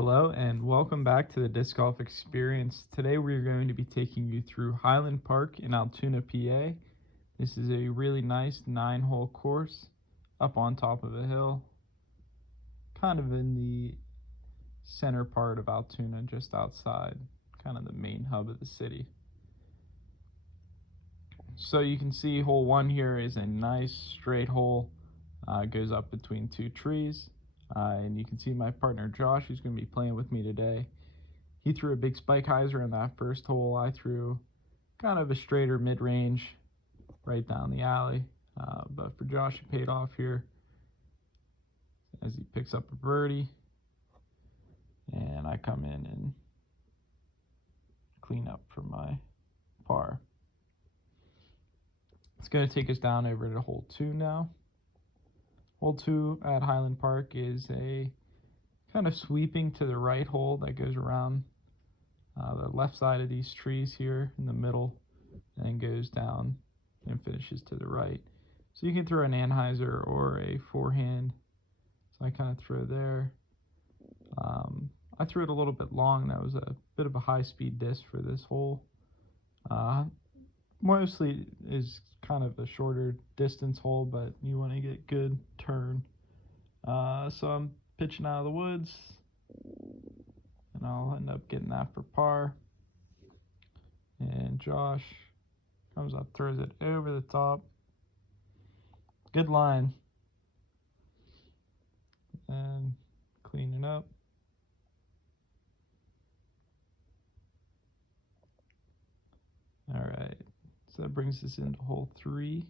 Hello and welcome back to the Disc Golf Experience. Today we're going to be taking you through Highland Park in Altoona, PA. This is a really nice 9-hole course up on top of a hill, kind of in the center part of Altoona, just outside, kind of the main hub of the city. So you can see hole 1 here is a nice straight hole. It goes up between two trees. And you can see my partner Josh, who's going to be playing with me today. He threw a big spike hyzer in that first hole. I threw kind of a straighter mid-range right down the alley. But for Josh, it paid off here as he picks up a birdie. And I come in and clean up for my par. It's going to take us down over to hole 2 now. Hole 2 at Highland Park is a kind of sweeping to the right hole that goes around the left side of these trees here in the middle, and then goes down and finishes to the right. So you can throw an anhyzer or a forehand. So I kind of throw there. I threw it a little bit long. That was a bit of a high-speed disc for this hole. Mostly is kind of a shorter distance hole, but you want to get good turn. So I'm pitching out of the woods, and I'll end up getting that for par. And Josh comes up, throws it over the top. Good line. And cleaning up. All right, so that brings us into hole 3.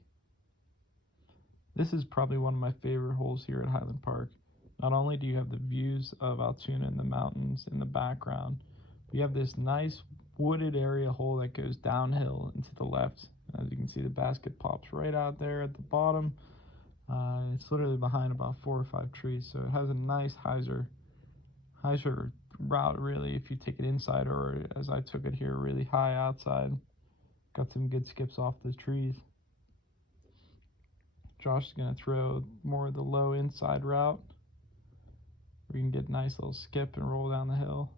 This is probably one of my favorite holes here at Highland Park. Not only do you have the views of Altoona and the mountains in the background, but you have this nice wooded area hole that goes downhill and to the left. As you can see, the basket pops right out there at the bottom. It's literally behind about 4 or 5 trees, so it has a nice hyzer route, really, if you take it inside, or as I took it here, really high outside. Got some good skips off the trees. Josh is going to throw more of the low inside route, where you can get a nice little skip and roll down the hill.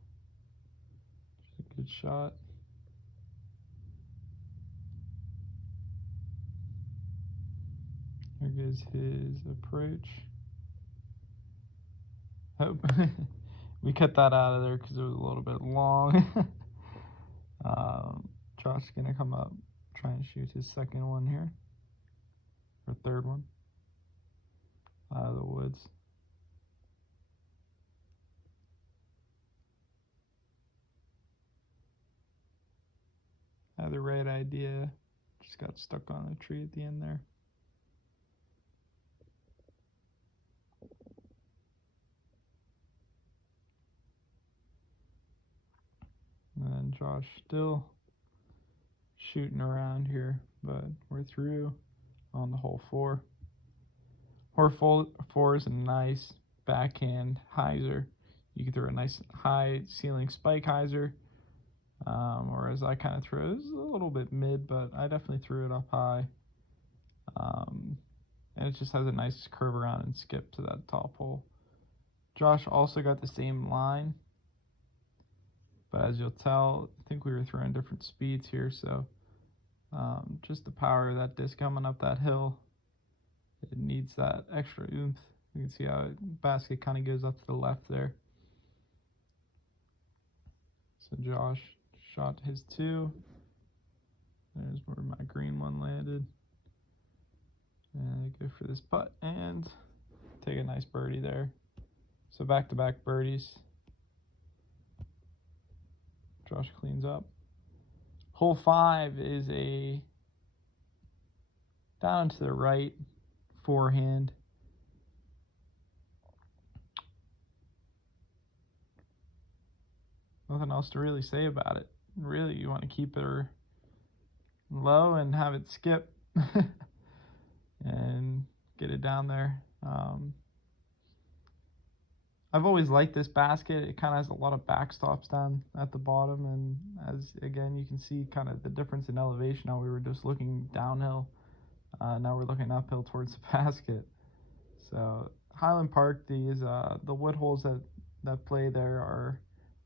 Just a good shot. There goes his approach. Oh, we cut that out of there because it was a little bit long. Josh is going to come up, try and shoot his second one here, or third one, out of the woods. Had the right idea, just got stuck on a tree at the end there. And Josh still shooting around here, but we're through on the hole 4. Hole 4 is a nice backhand hyzer. You can throw a nice high ceiling spike hyzer, or as I kind of threw it, it's a little bit mid, but I definitely threw it up high. And it just has a nice curve around and skip to that top hole. Josh also got the same line, but as you'll tell, I think we were throwing different speeds here, so just the power of that disc coming up that hill, it needs that extra oomph. You can see how the basket kind of goes up to the left there. So Josh shot his 2. There's where my green one landed. And I go for this putt and take a nice birdie there. So back-to-back birdies. Josh cleans up. Hole 5 is a down to the right forehand. Nothing else to really say about it. Really, you want to keep it low and have it skip and get it down there. I've always liked this basket. It kind of has a lot of backstops down at the bottom, and as again you can see kind of the difference in elevation. Now we were just looking downhill, now we're looking uphill towards the basket. So Highland Park, the wood holes that that play there are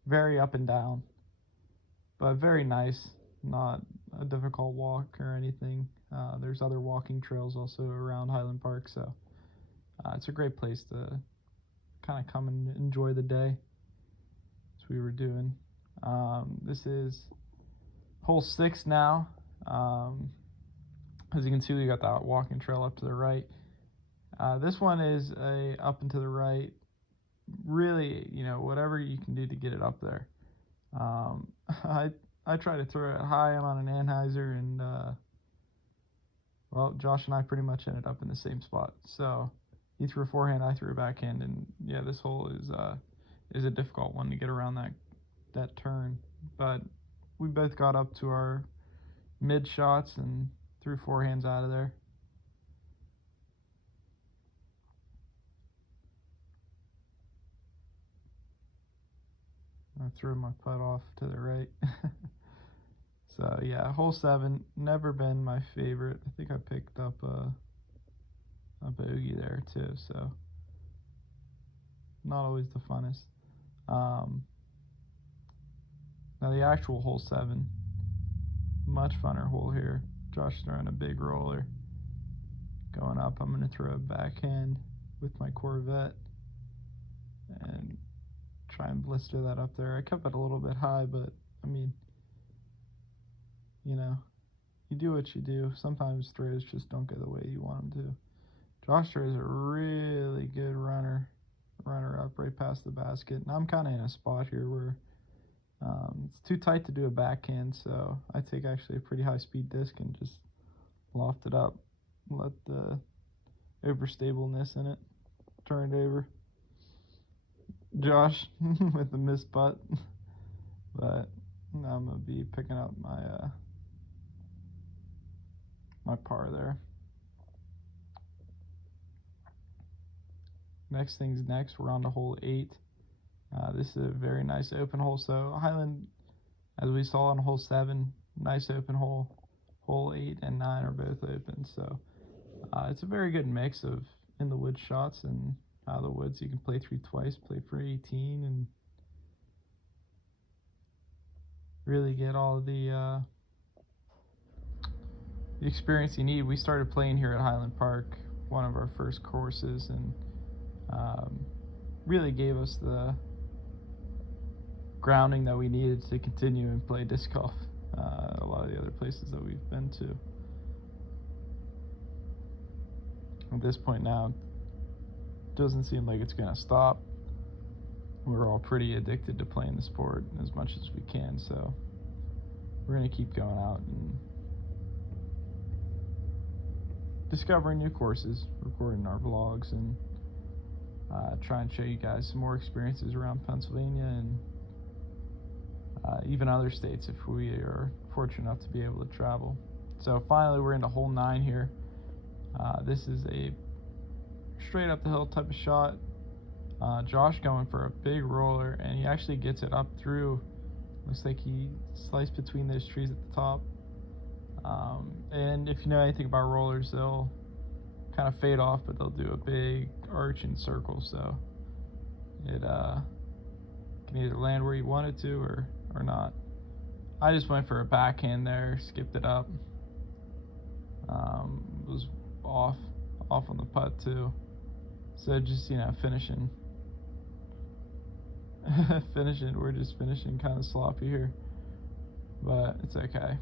very up and down, but very nice. Not a difficult walk or anything. There's other walking trails also around Highland Park, so it's a great place to kind of come and enjoy the day, as we were doing. This is hole 6 now. As you can see, we got that walking trail up to the right. This one is a up and to the right. Really, whatever you can do to get it up there. I try to throw it high. I'm on an Anheuser, and well, Josh and I pretty much ended up in the same spot. So he threw a forehand, I threw a backhand, and yeah, this hole is a difficult one to get around that turn. But we both got up to our mid shots and threw forehands out of there. I threw my putt off to the right. So yeah, hole 7, never been my favorite. I think I picked up a bogey there too, so not always the funnest. Now the actual hole 7, much funner hole here. Josh throwing a big roller. Going up, I'm going to throw a backhand with my Corvette and try and blister that up there. I kept it a little bit high, but I mean, you do what you do. Sometimes throws just don't go the way you want them to. Josh throws a really good runner up right past the basket. And I'm kind of in a spot here where it's too tight to do a backhand, so I take actually a pretty high speed disc and just loft it up. Let the overstableness in it turn it over. Josh with the missed putt. But I'm going to be picking up my par there. Next thing's next. We're on to hole 8. This is a very nice open hole. So Highland, as we saw on hole 7, nice open hole. Hole 8 and 9 are both open. So it's a very good mix of in the woods shots and out of the woods. You can play through twice, play for 18, and really get all of the experience you need. We started playing here at Highland Park, one of our first courses, and really gave us the grounding that we needed to continue and play disc golf. A lot of the other places that we've been to. At this point now, it doesn't seem like it's going to stop. We're all pretty addicted to playing the sport as much as we can, so we're going to keep going out and discovering new courses, recording our vlogs, and try and show you guys some more experiences around Pennsylvania and even other states if we are fortunate enough to be able to travel. So finally we're into hole 9 here. This is a straight up the hill type of shot. Josh going for a big roller, and he actually gets it up through. Looks like he sliced between those trees at the top. And if you know anything about rollers, they'll kind of fade off, but they'll do a big arch and circle, so it can either land where you want it to or not. I just went for a backhand there, skipped it up. Was off on the putt too. So just, finishing. We're just finishing kind of sloppy here. But it's okay.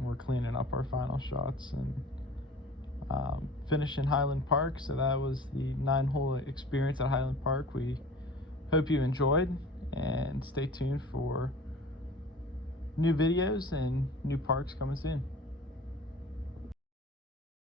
We're cleaning up our final shots and finishing Highland Park. So that was the 9-hole experience at Highland Park. We hope you enjoyed, and stay tuned for new videos and new parks coming soon.